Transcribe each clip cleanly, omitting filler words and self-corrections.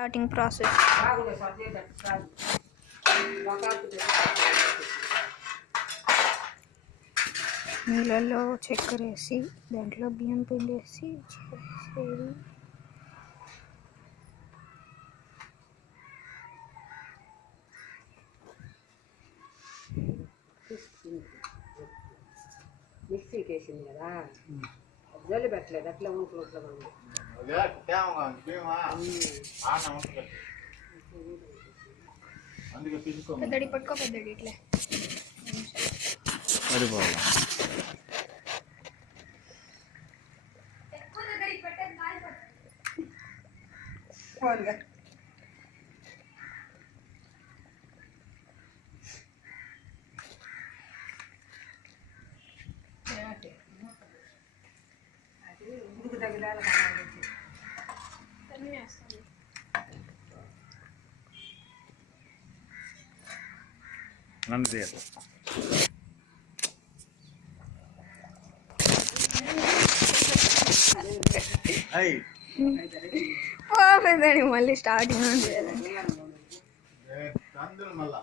Starting process. నీళ్ళల్లో చక్కెర వేసి దాంట్లో బియ్యం పిండి వేసి మిక్సీకి వేసింది కదా, జల్లి పెట్టలేదు అట్లా ఊట్లో పెద్దడి పట్టుకో, పెద్దడి ఇట్లా ఉడుకు తగిలాల నన్ను తీయాలి. పెద్దడి మళ్ళీ స్టార్టింగ్ మళ్ళా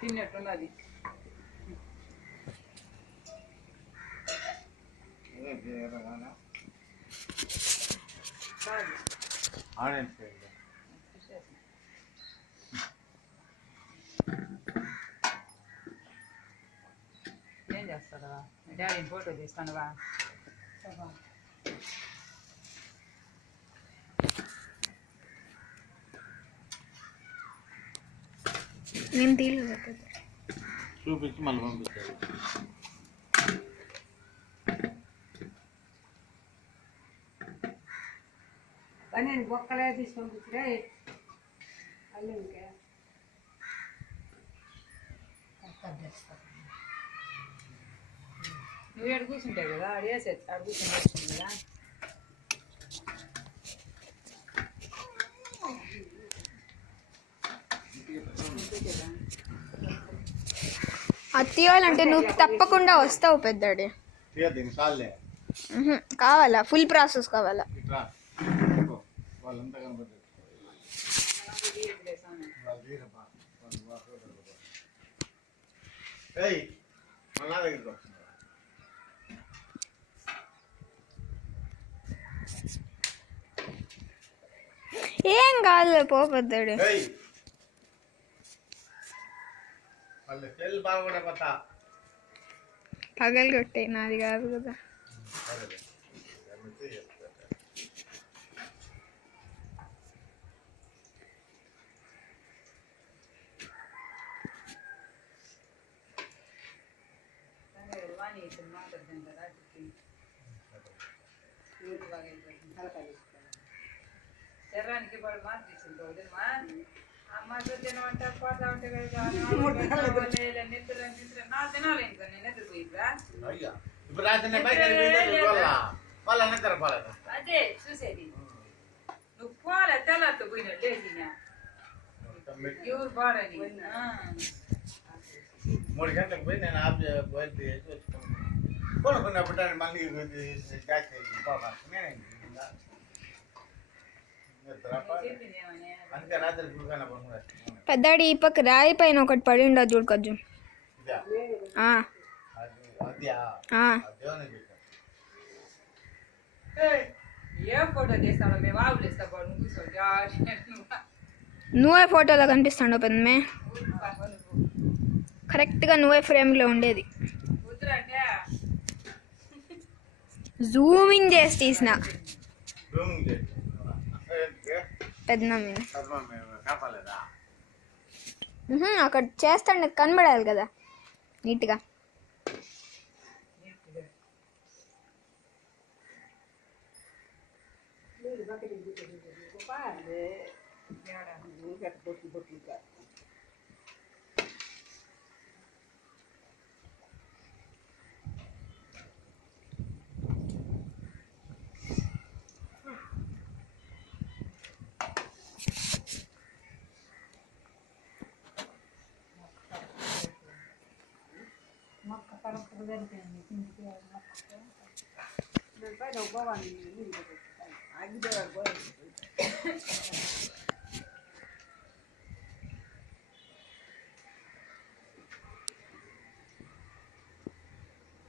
తిన్నట్టున్నది. ఏం చేస్తారా డాడీని ఫోటో తీస్తానువా? నేను తీయలేదు చూపించి మళ్ళీ పంపిస్తారు. కానీ నేను బొక్కలే తీసి పంపించే అల్లు ఇంకే నువ్వు ఎక్కడ కూర్చుంటావు కదా, అడిగేసే అక్కడ కూర్చుని కదా. అది తీయాలంటే నువ్వు తప్పకుండా వస్తావు పెద్దడి. కావాలా? ఫుల్ ప్రాసెస్ కావాలా? ఏం కాదు పో పెద్దడి. పగలు కొట్టే నాది కాదు కదా. శరీరానికి పడి మార్చేసింది వదినమా. అమ్మ తినమంటే పోతా ఉంటే నిద్ర నిద్ర 4 దినాలు ఇంకా నేను నిద్రపోయిరా. అదే చూసేది. నువ్వు పోలే తెల్లతో పోయినా లేచినా ఎవరు బాడని 3 గంటలకు పోయి నేను ఆఫ్ చేసి కొనుక్కున్నప్పుడు మళ్ళీ పెద్దాడి ఈ పక్క రాయి పైన ఒకటి పడి ఉండదు చూడు కొంచెం. ఏం ఫోటో తీస్తాను మేము ఆవులు ఇస్తా బాడు నువ్వు కూర్చోండి నువ్వే ఫోటోలో కనిపిస్తాడు పెద్దమే, కరెక్ట్గా నువ్వే ఫ్రేమ్లో ఉండేది. కూతురంటే జూమింగ్ చేసి తీసిన రూమింగ్ చేసి పెద్దమమ్మని. కనపడలేదా? అక్కడ చేస్తాడు నాకు కనబడాలి కదా నీట్గా.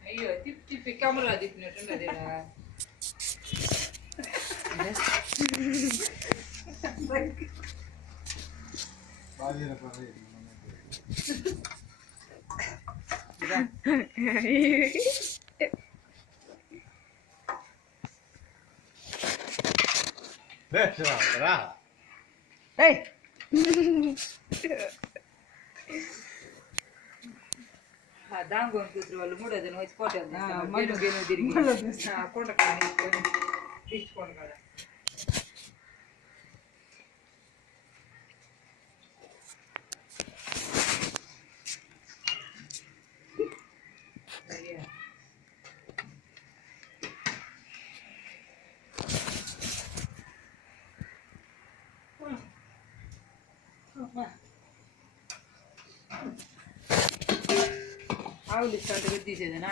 అయ్యో తిప్పి కెమెరా తిప్పినట్టుండదు రా దాంగోని కూతురు వాళ్ళు 3వ దినం వచ్చి ఫోటో తిరిగి కొండ తీసుకోండి కదా. ఆవులు ఇస్తాంటే తీసేదేనా?